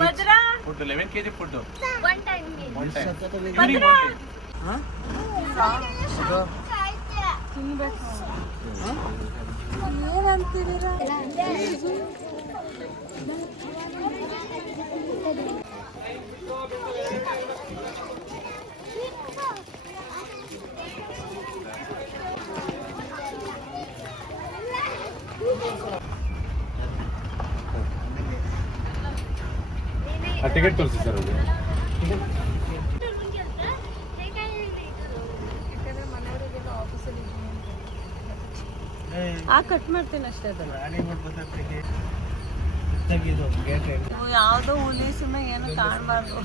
Bhadra? Food eleven KG food one time one time Bhadra? ಆ ticket ತೋರಿಸಿ sir ಅದು ಆ ಕಟ್ ಮಾಡ್ತೀನಿ ಅಷ್ಟೇ ಅದನ್ನ ಯಾವುದೋ ಹುಲಿ ಸುಮ್ಮನೆ ಏನು ಕಾಣಬಾರ್ದು.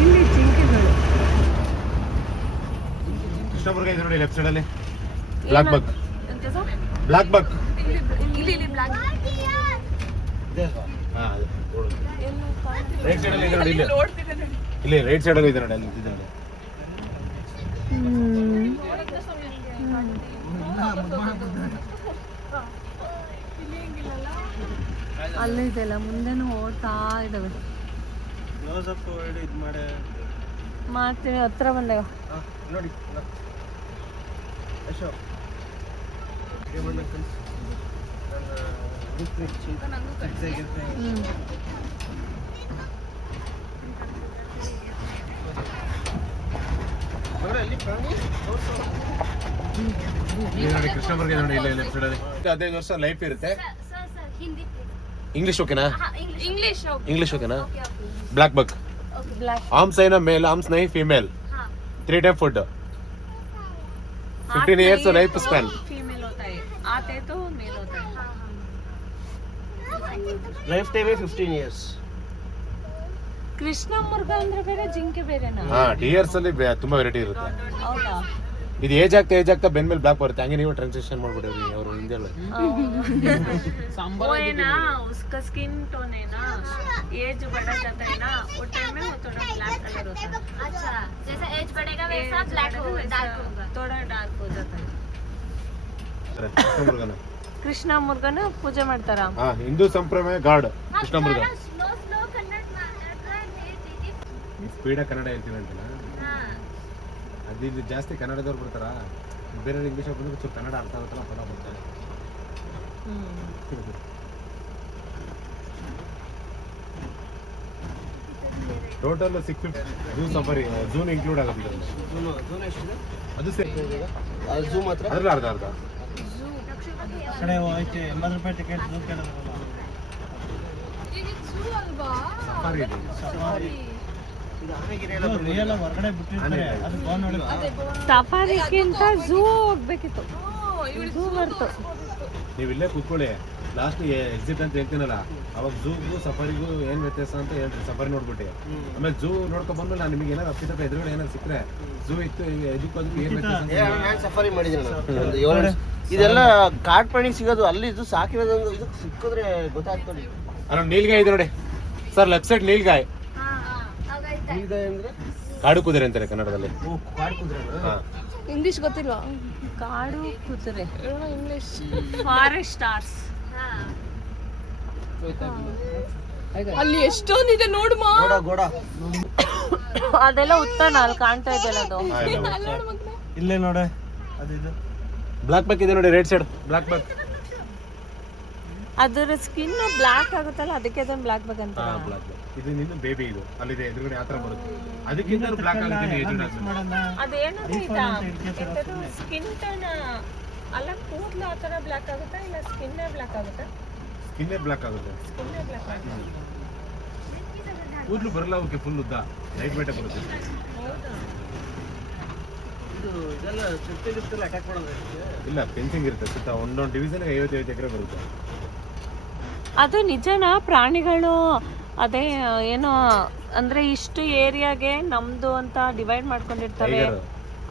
ಇಲ್ಲಿ ಜಿಂಕೆಗಳು. ಕೃಷ್ಣಮೃಗ ಇದೆ ನೋಡಿ ಲೆಫ್ಟ್ ಸೈಡಲ್ಲಿ ಬ್ಲಾಕ್ ಬಗ್? ಬ್ಲಾಕ್ ಬಕ್ ಇಲ್ಲಿ ಇಲ್ಲಿ ಬ್ಲಾಕ್. ರೈಟ್ ಸೈಡ್ ಇದೆ ನೋಡಿ ಇಲ್ಲಿ ಇಲ್ಲಿ ರೈಟ್ ಸೈಡ್ ಇದೆ ನೋಡಿ ಅಲ್ಲಿ ಇದೆ ನೋಡಿ ಅಲ್ಲೇ ಇದೆಲ್ಲ ಮುಂದೆನೂ ಓಡ್ತಾ ಇದಾವೆ. ಕ್ಲೋಸ್ ಅಪ್ ಹೊರಡಿ ಇದು ಮಾಡಿ. ಮಾಡ್ತೀನಿ ಹತ್ರ ಬಂದಾಗ ನೋಡಿ ಅಶೋ ರೇವಣ್ಣ ಅಂಕಲ್ ಕೃಷ್ಣ ಬರ್ಗ ನೋಡಿ ಇಲ್ಲ ಎಪಿಸೋಡ್ ಅಲ್ಲಿ ಹದಿನೈದು ವರ್ಷ ಲೈಫ್ ಇರುತ್ತೆ ಇಂಗ್ಲಿಷ್ ಓಕೆನಾ ಇಂಗ್ಲಿಷ್ ಓಕೆನಾ ಬ್ಲಾಕ್ ಬಕ್ ಆರ್ಮ್ಸ್ ಐನ ಮೇಲ್ ಆರ್ಮ್ಸ್ ನೈ female three time food fifteen years life span female होता है आते तो मेल होता है ಲೈಫ್ ಟೈಮೇ ಫಿಫ್ಟೀನ್ ಇಯರ್ಸ್ ಕೃಷ್ಣ ಮೃಗ ಅಂದ್ರೆ ಬೇರೆ ಜಿಂಕೆ ಬೇರೆನಾ ಹಾ ಡಿಯರ್ಸ್ ಅಲ್ಲಿ ಬೆ- ತುಂಬಾ ವೆರೈಟಿ ಇರುತ್ತೆ ಹೌದಾ ಇದು ಏಜ್ ಆಗ್ತಾ ಏಜ್ ಆಗ್ತಾ ಬೆನ್ ಮೇಲೆ ಬ್ಲಾಕ್ ಬರುತ್ತೆ ಹಂಗೆ ನೀವು ಟ್ರಾನ್ಸಾಕ್ಷನ್ ಮಾಡ್ಬಿಟ್ಟಿರಿ ಅವರು ಹಿಂದೆ वो है ना उसका स्किन टोन है ना एज बढ़ा जाता है ना वो टाइम में वो थोड़ा ब्लैक कलर होता है अच्छा जैसा एज बढ़ेगा वैसा Age ब्लैक बढ़ेगा होगा वैसा डार्क होगा थोड़ा डार्क हो जाता है ಮಾಡ್ತಾರೆ. ಕೃಷ್ಣ ಮೃಗನ ಕೃಷ್ಣ ಪೂಜೆ ಮಾಡ್ತಾರ? ಹಿಂದೂ ಸಂಪ್ರದಾಯ ಗಾಡ್ ಕೃಷ್ಣ ಮೃಗ ಸ್ಪೀಡ ಕನ್ನಡ ಹೇಳ್ತೀನಿ ಅಂತಿಲ್ಲ ಅದಿಲ್ಲಿ ಜಾಸ್ತಿ ಕನ್ನಡದವ್ರು ಬರ್ತಾರ ಬೇರೆ ಇಂಗ್ಲೀಷ್ ಬಂದ್ರೆ ಚೂರು ಕನ್ನಡ ಅರ್ಥ ಆಗುತ್ತಲ್ಲ ಪದ ಬರ್ತಾರೆ ಟೋಟಲ್ ಸಿಕ್ಸ್ ಫಿಫ್ಟಿ ಜೂ ಜೂನ್ ಇನ್ಕ್ಲೂಡ್ ಆಗುತ್ತೆ. ಅದು ಸೇರ್ತಾ ಅದು ಜೂ ಮಾತ್ರ? ಅದ್ರಲ್ಲಿ ಅರ್ಧ ಅರ್ಧ. ಕಡೆ ಐತೆ ಎಂಬತ್ತು ರೂಪಾಯಿ ಟಿಕೆಟ್ ಆನೆಗಿರಿ ಎಲ್ಲ ರಿಯಲ್ ಹೊರಗಡೆ ಬಿಟ್ಟಿರ್ತಾರೆ. ಅದು ಬೋನ್ ನೋಡಿ ಸಫಾರಿಗಿಂತ ಝೂ ಹೋಗ್ಬೇಕಿತ್ತು. ಝೂ ಬರ್ತು. ನೀವು ಇಲ್ಲೇ ಕೂತ್ಕೊಳ್ಳಿ. ಲಾಸ್ಟ್ ಎಕ್ಸಿಟ್ ಅಂತ ಹೇಳ್ತೀನಲ್ಲ ಅವಾಗ ಝೂಗೂ ಸಫಾರಿಗೂ ಏನು ವ್ಯತ್ಯಾಸ ಅಂತ ಹೇಳ್ರಿ ಸಫಾರಿ ನೋಡ್ಬಿಟ್ಟು. ಆಮೇಲೆ ಝೂ ನೋಡ್ಕೊಂಡ್ ಬಂದು ನಾನು ನಿಮಗೆ ಏನಾದ್ರು ಅಪ್ಪಿತಪ್ಪ ಎದುರುಗಡೆ ಏನಾದ್ರು ಸಿಕ್ಕರೆ ಝೂ ಇತ್ತು ಇದಕ್ಕೂ ಏನು ಏನ್ ವ್ಯತ್ಯಾಸ ಸಫಾರಿ ಮಾಡಿದ್ದೀನಿ ಇದೆಲ್ಲ ಕಾಡು ಪ್ರಾಣಿ ಸಿಗೋದು ಅಲ್ಲಿ ಇದು ಸಾಕಿರೋದು ಇದು ಸಿಕ್ಕಿದ್ರೆ ಗೊತ್ತಾಗ್ತದೆ. ಅಲ್ಲ ನೀಲ್ಗಾಯ್ ಇದೆ ನೋಡಿ. Sir left side nilgai. ಈಗ ಅಂದ್ರೆ? ಕಾಡು ಕುದುರೆ ಅಂತಾರೆ ಕನ್ನಡದಲ್ಲಿ. ಓ ಕಾಡು ಕುದುರೆ ಹಾ. ಇಂಗ್ಲಿಷ್ ಗೊತ್ತಿಲ್ವಾ? ಕಾಡು ಕುದುರೆ. ಇಂಗ್ಲಿಷ್ ಫಾರೆಸ್ಟ್ ಸ್ಟಾರ್ಸ್ ಅಲ್ಲಿ ಎಷ್ಟೊಂದಿದೆ ನೋಡು ಮಾ ಗೋಡ. ಅದೆಲ್ಲ ಉತ್ತನ ಅಲ್ಲಿ ಕಾಣ್ತಾ ಇದೆ ಅದು. ಇಲ್ಲೇ ನೋಡ ಅದು ಇದು. ಬ್ಲಾಕ್ ಬಕ್ ಇದೆ ನೋಡಿ ರೆಡ್ ಸೈಡ್ ಬ್ಲಾಕ್ ಬ್ಯಾಕ್ ಅದರ ಸ್ಕಿನ್ ಬ್ಲಾಕ್ ಆಗುತ್ತಲ್ಲ ಅದಕ್ಕೆ ಅದನ್ನ ಬ್ಲಾಕ್ ಬ್ಯಾಕ್ ಅಂತ ಹಾ ಬ್ಲಾಕ್ ಬಕ್ ಇದು ನಿನ್ನ ಬೇಬಿ ಇದು. ಅಲ್ಲಿದೆ ಎದುರುಗಡೆ ಆತರ ಬರುತ್ತೆ. ಅದಕ್ಕಿಂತ ಬ್ಲಾಕ್ ಆಗುತ್ತೆ ಅದೇನೋ ಸ್ಕಿನ್ ಟೋನ್ ಅಲ್ಲ ಕೂದಲು ಆ ಥರ ಬ್ಲ್ಯಾಕ್ ಆಗುತ್ತಾ ಇಲ್ಲ ಸ್ಕಿನ್ನೇ ಬ್ಲ್ಯಾಕ್ ಆಗುತ್ತಾ? ಸ್ಕಿನ್ನೇ ಬ್ಲಾಕ್ ಆಗುತ್ತೆ. ಸ್ಕಿನ್ನೇ ಬ್ಲಾಕ್ ಆಗುತ್ತೆ? ಕೂದಲು ಬರಲ್ಲ ಅವಕ್ಕೆ ಫುಲ್ ಉದ್ದ. ಲೈಟ್ ವೇಟ್ ಬರುತ್ತೆ. ಇಲ್ಲ ಪೆನ್ಸಿಂಗ್ ಇರುತ್ತೆ. ಸುತ್ತ ಒಂದೊಂದು ಡಿವಿಷನ್ ಐವತ್ತೈದು ಎಕರೆ ಬರುತ್ತೆ. ಅದು ನಿಜನಾ? ಪ್ರಾಣಿಗಳು ಅದೇ ಏನೋ ಅಂದ್ರೆ ಇಷ್ಟು ಏರಿಯಾಗೆ ನಮ್ದು ಅಂತ ಡಿವೈಡ್ ಮಾಡ್ಕೊಂಡಿರ್ತವೆ ಟೈಗರ್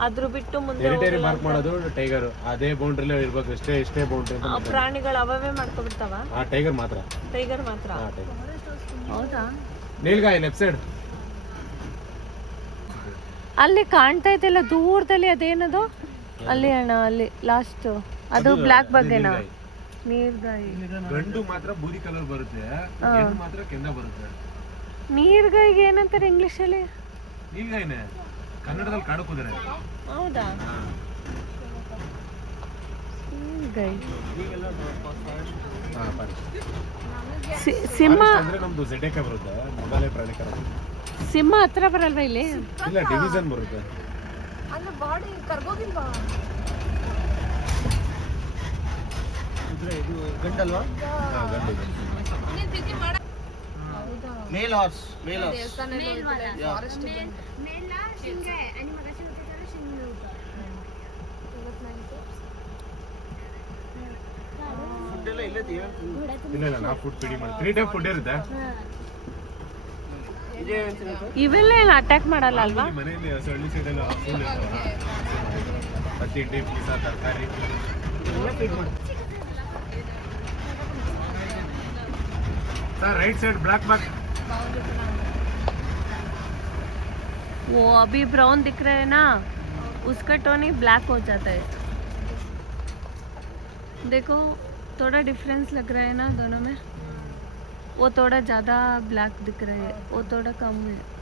ಅದ್ರ ಬಿಟ್ಟು ಮುಂದೆ ಟೆರಿಟರಿ ಮಾರ್ಕ್ ಮಾಡೋದು ಟೈಗರ್ ಅದೇ ಬೌಂಡ್ರಿಲೇ ಇರ್ಬೇಕು ಇಷ್ಟೇ ಇಷ್ಟೇ ಬೌಂಡ್ರಿ ಆ ಪ್ರಾಣಿಗಳು ಅವೇ ಮಾಡ್ಕೊಬಿಡ್ತಾವ? ಆ ಟೈಗರ್ ಮಾತ್ರ. ಟೈಗರ್ ಮಾತ್ರ? ಹೌದಾ? ನೀಲ್ಗಾಯ್ ಲೆಫ್ಟ್ ಸೈಡ್ ಅಲ್ಲಿ ಕಾಣ್ತಾ ಇದೆಯಲ್ಲ ದೂರದಲ್ಲಿ ಅದೇನದು? ಅಲ್ಲಿ ಅಣ್ಣ ಅಲ್ಲಿ ಲಾಸ್ಟ್ ಅದು ಬ್ಲ್ಯಾಕ್ ಬಗ್ಗೆನಾ? ನೀರ್ಗಾಯಿ. ಗಂಡು ಮಾತ್ರ ಬೂದಿ ಕಲರ್ ಬರುತ್ತೆ ಹೆಣ್ಣು ಮಾತ್ರ ಕೆಂದ ಬರುತ್ತೆ. ನೀರ್ಗಾಯಿಗೆ ಏನಂತಾರೆ ಇಂಗ್ಲಿಷಲ್ಲಿ ನೀರ್ಗಾಯಿನೇ ಕನ್ನಡದಲ್ಲಿ ಕಾಡು ಕುದುರೆ ಹೌದಾ ಸಿಂಹ ಅಂದ್ರೆ ನಮ್ದು ಬರುತ್ತೆ ಮೊಬೈಲ್ ಪ್ರಾಣಿಕರ ಸಿಂಹ ಹತ್ರ ಬರಲ್ವಾ ಇಲ್ಲಿ? ಇಲ್ಲ ಡಿವಿಷನ್ ಬರುತ್ತೆ. ಕುದುರೆ ಇದು ಗಂಡಲ್ವಾ ಗಂಡು ಮೇಲ್ ಹಾರ್ಸ್ ಮೇಲ್ ಇಲ್ಲ ಇಲ್ಲ ನಾ ಫುಡ್ ಪಿಡಿ ಮಾಡಿ ತ್ರೀ ಟೈಮ್ ಫುಡ್ ಇರುತ್ತೆ. ಇವೆಲ್ಲ ಏನು ಅಟ್ಯಾಕ್ ಮಾಡಲ್ಲ ಅಲ್ವಾ? ಮನೆಯಲ್ಲಿ ಸೊಳ್ಳಿ ಸೈಡೆಲ್ಲ ಫುಲ್ ತರಕಾರಿ. Sir right side black back वो अभी ब्राउन दिख रहे हैं ना, उसका टोन ही ब्लैक हो जाता है। देखो, थोड़ा डिफरेंस लग रहा है ना दोनों में। वो थोड़ा ज़्यादा ब्लैक दिख रहा है, वो थोड़ा कम है।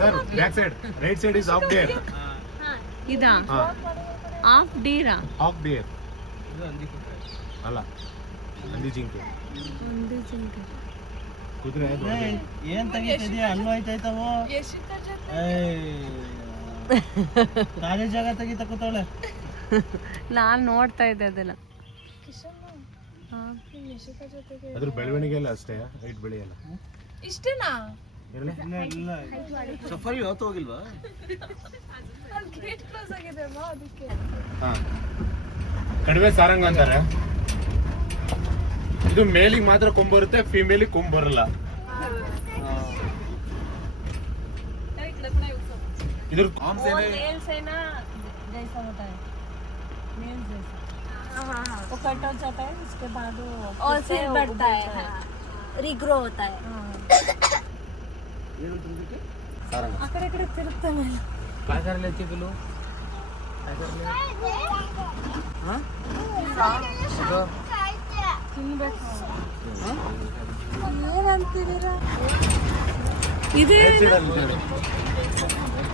Sir back side right side is hog deer ಇದಾ? ಆಫ್ ಡೀರಾ ಆಫ್ ಡೇರ್ ಹಂದಿ ಅಲ್ಲ ಹಂದಿ ಜಿಂಕೆ. ಒಂದು ಜಿಂಕೆ. ಕುದುರೆ ಏನ್ ತೆಗಿತಿದ್ಯಾ? ಹಣ್ಣು ಆಯ್ತಾಯ್ತವೋ ಖಾಲಿ ಜಾಗ ತೆಗಿತ ಕೂತವಳೆ. ನಾನು ನೋಡ್ತಾ ಇದ್ದೆ ಅದೆಲ್ಲ. ಅದ್ರ ಬೆಳವಣಿಗೆ ಎಲ್ಲ ಅಷ್ಟೇ ರೈಟ್ ಬೆಳೆಯಲ್ಲ. ಇಷ್ಟೇನಾ ಇರಲಿ ಇಲ್ಲ ಸಫಾರಿ ಯಾವತ್ತೂ ಹೋಗಿಲ್ವಾ ಅಲ್ಲಿ ಗೇಟ್ ಕ್ಲೋಸ್ ಆಗಿದೆ ಅಲ್ವಾ ಅದಕ್ಕೆ ಹಾ ಕಡಿಮೆ ಸಾರಂಗ ಅಂತಾರೆ ಇದು ಮೇಲಿಗೆ ಮಾತ್ರ ಕೊಂಬ್ ಬರುತ್ತೆ ಫಿಮೇಲಿಗೆ ಕೊಂಬ್ ಬರಲ್ಲ ಇದ್ರ ಕಾಮ್ಸ್ ಏನೇ मेल्स है ना जैसा होता है मेल्स जैसा वो कट हो जाता है उसके बाद वो और फिर से फिर वो बढ़ता है उगता रिग्रो होता है हाँ। ಸಾರಂಗ ಆ ಕಡೆ ಈ ಕಡೆ ತಿರುಗ್ತಾನೆ काय करायला येते पिलू काय ಇದೇ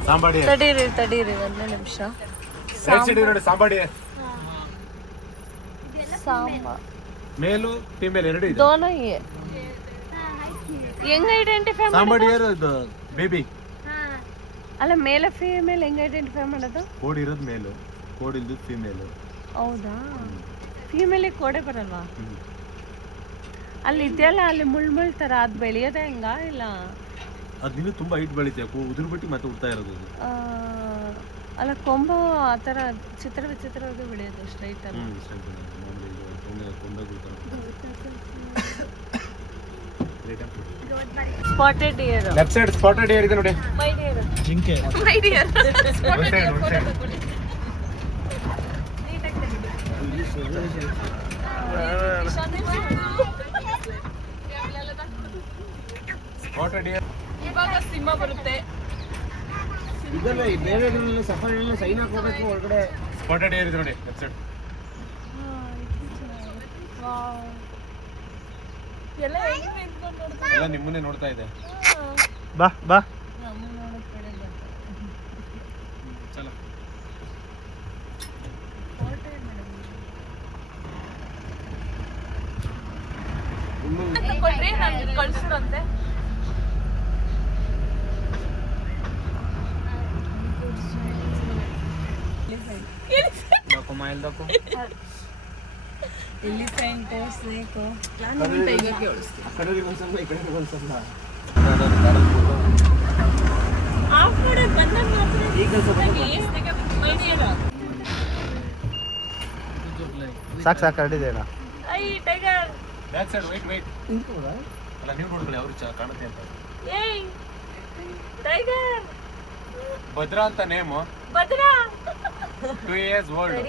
ಸಾಂಬಾಡಿ ತಡೀರಿ ತಡೀರಿ ಒಂದೇ ನಿಮಿಷ ರೈಟ್ ಸೈಡ್ ನೋಡಿ ಸಾಂಬಾಡಿ ಸಾಂಬ ಮೇಲು ಫಿಮೇಲ್ ಎರಡು ಇದೆ ದೋನೋ ಈ ಹೆಂಗ್ ಐಡೆಂಟಿಫೈ ಸಾಂಬಾಡಿ ಯಾರು ಇದು? ಬೇಬಿ ಅಲ್ಲ ಮೇಲೆ ಫೀಮೇಲ್ ಹೆಂಗ್ ಐಡೆಂಟಿಫೈ ಮಾಡೋದು? ಕೋಡ್ ಇರೋದು ಮೇಲು ಕೋಡ್ ಇಲ್ದು ಫೀಮೇಲ್ ಹೌದಾ? ಫೀಮೇಲಿಗೆ ಕೋಡೆ ಬರಲ್ವಾ? ಅಲ್ಲಿ ಇದೆಯಲ್ಲ ಅಲ್ಲಿ ಮುಳ್ ಮುಳ್ ತರ ಅದ್ ಬೆಳೆಯೋದ ಹೆಂಗ? ಇಲ್ಲ? ಅದು ಇನ್ನೂ ತುಂಬಾ ಹೈಟ್ ಬೆಳಿತೆ ಉದುರು ಬಿಟ್ಟು ಮತ್ತೆ ಉಡ್ತಾ ಇರೋದು ಆ, ಅಲ್ಲ ಕೊಂಬು ಆ ಥರ ಚಿತ್ರ ವಿಚಿತ್ರವಾಗಿ ಬೆಳೆಯೋದು ಸ್ಟ್ರೈಟ್ ಅಲ್ಲ ಹ್ಮ್ ಸರಿ ಬಿಡು. ಮಾಮೂಲಿ ಇದು ಕೊಂಬೆ ಕೊಂಬೆಗಳು spotted deer left side spotted deer ಇದೆ ನೋಡಿ ಜಿಂಕೆ ಒಂದ್ ಸೈಡ್ ಒಂದ್ ಸೈಡ್ ಸ್ಪಾಟೆಡ್ ಏರ್ ಇವಾಗ ಸಿಂಹ ಬರುತ್ತೆ ಇದೆಲ್ಲ ಈ ಬೇರೆ ಸಫಾರಿ ಸೈನ್ ಹಾಕೋಬೇಕು ಒಳಗಡೆ ಸ್ಪಾಟೆಡ್ ಏರ್ ಇದೆ ನೋಡಿ ಲೆಫ್ಟ್ ಸೈಡ್ ಎಲ್ಲ ನಿಮ್ಮನ್ನೇ ನೋಡ್ತಾ ಇದೆ. ಬಾ ಬಾ. ಕಳ್ಸಿರಂತೆ. ಡಾಕ್ಯುಮೆಂಟ್ ಡಾಕು? ಎಲಿಫೆಂಟ್ ಸ್ನೇಕ್ ಟೈಗರ್ಗೆ ಉಳಿಸ್ತೀನಿ ಆ ಕಡೆ ಬಂದಾಗ ಮಾತ್ರ ಈಗ ಸಾಕು ಸಾಕು ಅಡ್ಡಿದೆ I tiger back side wait wait ಅಲ್ಲ ನೀವು ನೋಡ್ಕೊಳ್ಳಿ ಅವ್ರು ಚ ಕಾಣುತ್ತೆ ಅಂತ. ಏಯ್ ಟೈಗರ್. ಭದ್ರಾ ಅಂತ name. Bhadra. Two years old.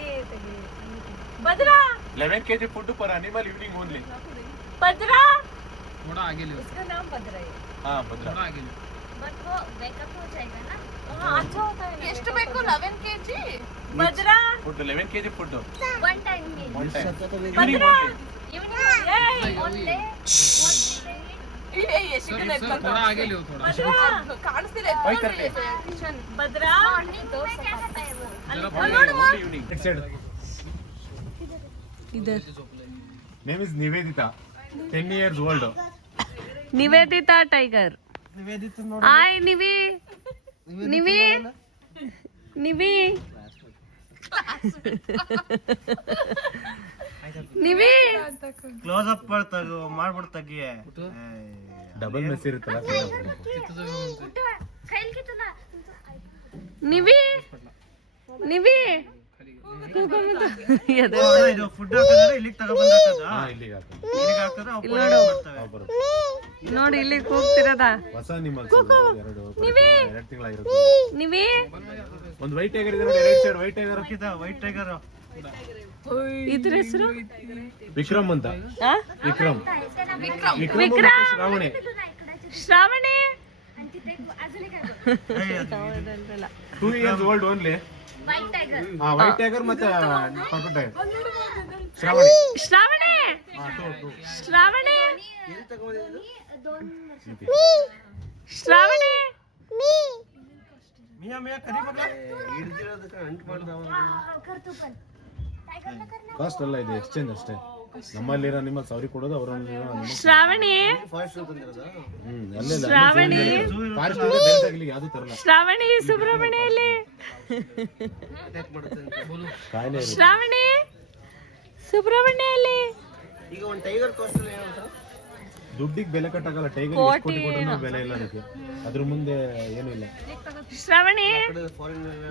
Bhadra. eleven K G food per animal evening only Bhadra थोड़ा आगे ले उसका नाम बदरा है ಹಾ ಭದ್ರ थोड़ा आगे ले बट वो बैकअप हो जाएगा ना हाँ, अच्छा होता है ಎಷ್ಟು ಬೇಕು 11 K G Bhadra food eleven K G food one time meal one time Bhadra evening only ಏ ಎಷ್ಟು सर ಜನ सर थोड़ा आगे ले थोड़ा ಭದ್ರಾ ಕಾಣಿಸ್ತಿಲ್ಲ ಹೋಯ್ ಕರ್ಲೆ ಭದ್ರಾ मॉर्निंग में क्या खाता है वो जरा ಈವ್ನಿಂಗ್ ನೆಕ್ಸ್ಟ್ ಸೈಡ್ ಇದರ್ name is Nivedita ten years old Nivedita tiger I Nivi Nivi Nivi Nivi close up ತಗೋ ಮಾಡ್ಬಿಡ್ ತಗಿ ಡಬಲ್ ಮೆಸ್ ಇರುತ್ತಲ್ಲ खाईल की तुला ನಿವಿ ನಿವಿ ಎದೆ ನೋಡಿ ಇಲ್ಲಿಗೆ ನೋಡಿ ಇಲ್ಲಿ ಕೂಗ್ತಿರದ ಒಂದು ವೈಟ್ ಟೈಗರ್ ಇದೆ ವೈಟ್ ಟೈಗರ್ ಹಾಕಿದ ವೈಟ್ ಟೈಗರ್ ಇದ್ರ ಹೆಸರು? ವಿಕ್ರಮ್ ಅಂತ. Vikram. Vikram. Shravani. Shravani? Two years old only ಹಾ ವೈಟ್ ಟೈಗರ್ ಮತ್ತೆ ಪರ್ಪಲ್ ಟೈಗರ್ ಶ್ರಾವಣಿ. ಶ್ರಾವಣಿ? ಶ್ರಾವಣಿ? ಶ್ರಾವಣಿ? ಮಿಯಾ ಮಿಯಾ ಕರಿ ಮಗಳ ಹಿಡಿದಿರೋದಕ್ಕೆ ಅಂಟ್ ಮಾಡ್ದವ ಕಾಸ್ಟ್ ಎಲ್ಲ ಇದೆ ಎಕ್ಸ್ಚೇಂಜ್ ಅಷ್ಟೇ. ನಮ್ಮಲ್ಲಿರೋ ನಿಮ್ಮ ಸಾವಿರ ಕೊಡೋದು ಅವರಲ್ಲಿ ಶ್ರಾವಣಿ. ಶ್ರಾವಣಿ. ಯಾವುದು ತರಲ್ಲ. ಶ್ರಾವಣಿ ಸುಬ್ರಹ್ಮಣ್ಯಲ್ಲಿ ಶ್ರಾವಣಿ ಸುಬ್ರಹ್ಮಣ್ಯಲ್ಲಿ ಈಗ ಒಂದು ಟೈಗರ್ ಕಾಸ್ಟ್ ಏನಂತ? ದುಡ್ಡಿಗೆ ಬೆಲೆ ಕಟ್ಟಾಗಲ್ಲ ಟೈಗರ್ ಎಷ್ಟು ಕೋಟಿ ಕೊಟ್ಟರು ಬೆಲೆ ಇಲ್ಲ ಅದಕ್ಕೆ. ಅದ್ರ ಮುಂದೆ ಏನೂ ಇಲ್ಲ. ಶ್ರಾವಣಿ.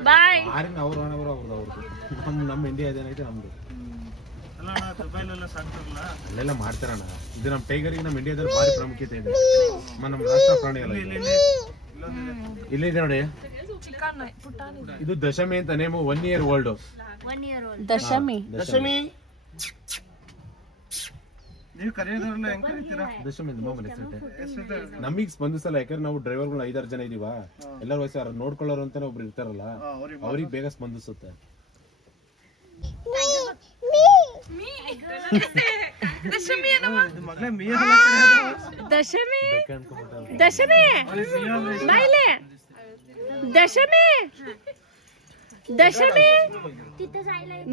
ಬಾಯ್ ಆರಿನ ಅವ್ರ ಹಣವರು ಅವ್ರದ್ದು. ಅವ್ರದ್ದು ನಮ್ಮ ನಮ್ಮ ಇಂಡಿಯಾ ಏನೈತೆ ನಮ್ದು ಅಲ್ಲ ಅಣ್ಣ ದುಬೈಲೆಲ್ಲ ಸಾಕ್ತಾರಲ್ಲ ಅಲ್ಲೆಲ್ಲ ಮಾಡ್ತಾರಣ್ಣ. ಇದು ನಮ್ಮ ಟೈಗರಿಗೆ ನಮ್ಮ ಇಂಡಿಯಾದಲ್ಲಿ ಭಾರಿ ಪ್ರಾಮುಖ್ಯತೆ ಇದೆ. ಮ- ನಮ್ಮ ರಾಷ್ಟ್ರ ಪ್ರಾಣಿ ಅಲ್ಲ ಇದು. ಇದೆ ನೋಡಿ. ಇದು ದಶಮಿ ಅಂತ name one year old year Dashami. Dashami. ನೀವು ನಮಗ್ ಸ್ಪಂದಿಸಲ್ಲ ಯಾಕಂದ್ರೆ ನಾವು ಡ್ರೈವರ್ಗಳು ಐದಾರು ಜನ ಇದೀವ. ಎಲ್ಲರೂ ವಯಸ್ಸು ನೋಡ್ಕೊಳ್ಳೋರು ಅಂತ ಒಬ್ರು ಇರ್ತಾರಲ್ಲ ಅವ್ರಿಗೆ ಬೇಗ ಸ್ಪಂದಿಸುತ್ತೆ ದಶಮಿ ದಶಮಿ? ದಶಮಿ? ಬಾಯ್ಲೆ? ದಶಮಿ? ದಶಮಿ?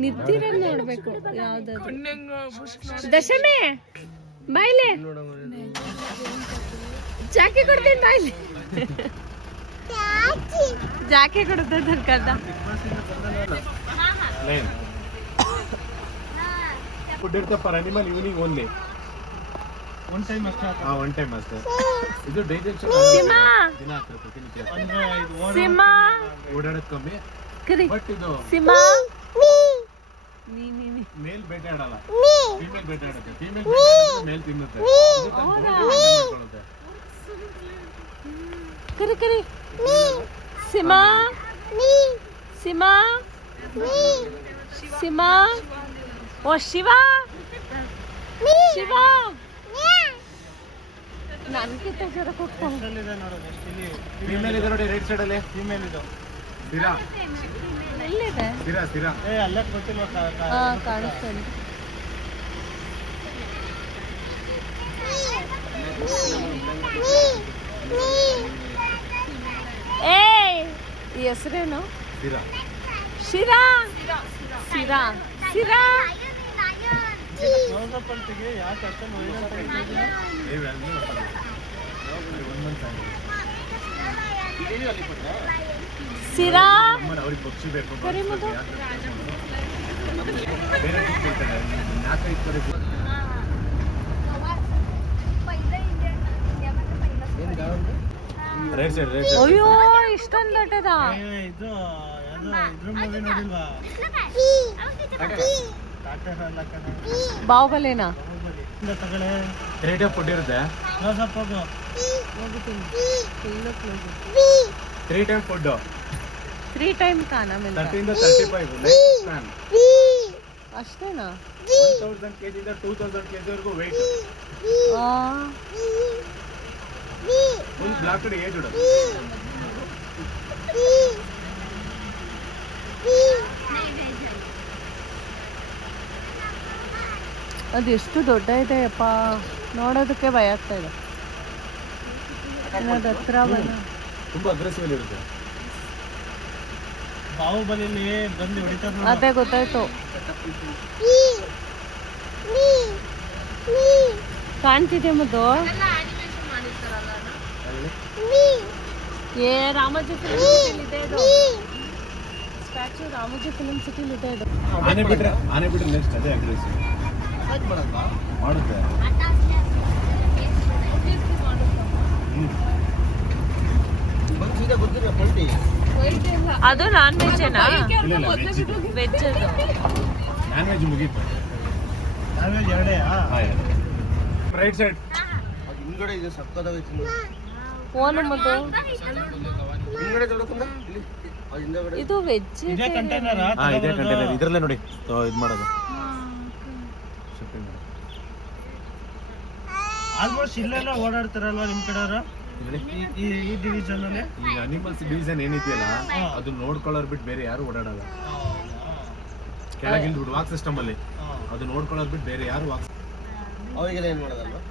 ನಿತ್ತಿರ ನೋಡ್ಬೇಕು ಯಾವ್ದಾದ್ರು. ದಶಮಿ? ಬಾಯ್ಲೆ? ಜಾಕೆ ಕೊಡ್ತೀನಿ ಬಾಯ್ಲಿ. ಜಾಕೆ ಕೊಡುತ್ತೆ ಕರ್ದ ಫುಡ್ ಇರ್ತ per animal evening only one time ಅಷ್ಟೇ ಹಾ ಒನ್ ಟೈಮ್ ಅಷ್ಟೇ. ಇದು ಡೈಜೆಕ್ಷನ್ ಸಿಂಹ ದಿನ ಆಗ್ತದೆ ಪ್ರತಿನಿತ್ಯ. ಅಂದ್ರೆ ಇದು ಸಿಂಹ ಓಡಾಡೋದು ಕಮ್ಮಿ. ಕರಿ. ಬಟ್ ಇದು ಸಿಂಹ ನೀ ನೀ ನೀ. ಮೇಲ್ ಬೇಟೆ ಆಡಲ್ಲ. ಫೀಮೇಲ್ ಬೇಟೆ ಆಡುತ್ತೆ. ಫೀಮೇಲ್ ಮೇಲ್ ತಿನ್ನುತ್ತೆ. ಕರಿ ಕರಿ. ಸಿಮಾ! ಸಿಮಾ! ಸಿಂಹ ಓ ಶಿವ? ಶಿವ? ನನ್ಗಿಂತ ನೋಡು ಇಲ್ಲಿ. ಫೀಮೇಲ್ ಇದೆ ನೋಡಿ ರೈಟ್ ಸೈಡ್ ಅಲ್ಲಿ. ಫೀಮೇಲ್ ಇದು ಸ್ಥಿರ ಎಲ್ಲಿದೆ? ಸ್ಥಿರ ಸ್ಥಿರ ಏ ಅಲ್ಲೇ ಕ- ಹಾ ಕಾಣಿಸ್ತೇನೆ ಏಯ್ ಈ ಹೆಸರೇನು? ಶಿರಾ ಶಿರಾ. ಶಿರಾ? ಶಿರಾ? ಸಿರಾ ಅವ್ರಿಗೆ ಪಕ್ಷಿ ಬೇಕು ಅಯ್ಯೋ ಇಷ್ಟೊಂದು ದೊಡ್ಡದ? ಇದು ನೋಡಿಲ್ವಾ? ಬಾಹುಬಲಿನ? ತಗೊಳ್ಳೆ ರೇಟ್ ಆಫ್ ಫುಡ್ ಇರುತ್ತೆ. ಕ್ಲೋಸ್ ಅಪ್ ಹೋಗು three time food three time ಖಾನ ಮಿಲ್ತಾ ತರ್ಟಿಯಿಂದ ತರ್ಟಿ ಫೈವ್ ಲೈಫ್ ಸ್ಪ್ಯಾನ್ ಅಷ್ಟೇನಾ ಒನ್ ತೌಸಂಡ್ ಕೆ ಜಿಯಿಂದ ಟೂ ತೌಸಂಡ್ ಕೆ ಜಿವರೆಗೂ ವೆಯ್ಟ್ ಫುಲ್ ಬ್ಲಾಕ್ಡ್ ಏಜ್ ಇಡೋದು ಅದು ಎಷ್ಟು ದೊಡ್ಡ ಇದೆ ಅಪ್ಪ ನೋಡೋದಕ್ಕೆ ಭಯ ಆಗ್ತಾ ಇದೆ. ಹತ್ರ ತುಂಬಾ ಅಗ್ರೆಸಿವ್ ಇರುತ್ತೆ. ಬಾಹುಬಲಿಲಿ ಬಂದು ಹೊಡಿತಾರೆ ಅದೇ ಗೊತ್ತಾಯ್ತು. ಕಾಣ್ತಿದೆ ಮದ್ದು? ಏ ರಾಮೋಜಿ ಫಿಲ್ಮ್ ಇದೆ ಇದು. ಸ್ಟ್ಯಾಚು ರಾಮೋಜಿ ಫಿಲ್ಮ್ ಸಿಟಿಲಿ ಇದೆ. ಇದು ಆನೆ ಬಿಟ್ರೆ ಆನೆ ಬಿಟ್ರೆ ನೆಕ್ಸ್ಟ್ ಅದೇ ಅಗ್ರೆಸಿವ್ ಮಾಡುತ್ತೆ. ಅದು non veg veg non veg ಮುಗೀತು ಅದು. ನಾನ್ ವೆಜ್ ಎರಡೇ ರೈಟ್ ಸೈಡ್. ಇದೆ ಸಕ್ಕದಾಗೈತಿ ಫೋನ್ ಮತ್ತು ತೊಡಕೊಂಡ ಇದು ವೆಜ್ ಇದೇ ಕಂಟೈನರ್ ಹಾ ಇದೇ ಕಂಟೈನರ್ ಇದರಲ್ಲೇ ನೋಡಿ. ಇದು ಮಾಡೋದು. ಮಾಡೋದು. ಆಲ್ಮೋಸ್ಟ್ ಇಲ್ಲೆಲ್ಲ ಓಡಾಡ್ತಾರಲ್ವಾ ನಿಮ್ ಕಡೆ ನೋಡಿ, ಈ ಈ ಡಿವಿಷನ್ ಅಲ್ಲಿ? ಈ ಅನಿಮಲ್ಸ್ ಡಿವಿಷನ್ ಏನಿದೆಯಲ್ಲ ಅದು ನೋಡ್ಕೊಳ್ಳೋರ್ ಬಿಟ್ಟು ಬೇರೆ ಯಾರು ಓಡಾಡಲ್ಲ. ಕೆಳಗಿಂದ ಬಿಡು ವಾಕ್ ಸಿಸ್ಟಮ್ ಅಲ್ಲಿ. ಅದು ನೋಡ್ಕೊಳ್ಳೋರ್ ಬಿಟ್ಟು ಬೇರೆ ಯಾರು ವಾಕ್ ಅವರಿಗೆಲ್ಲ ಏನ್ ಮಾಡೋದಲ್ವಾ?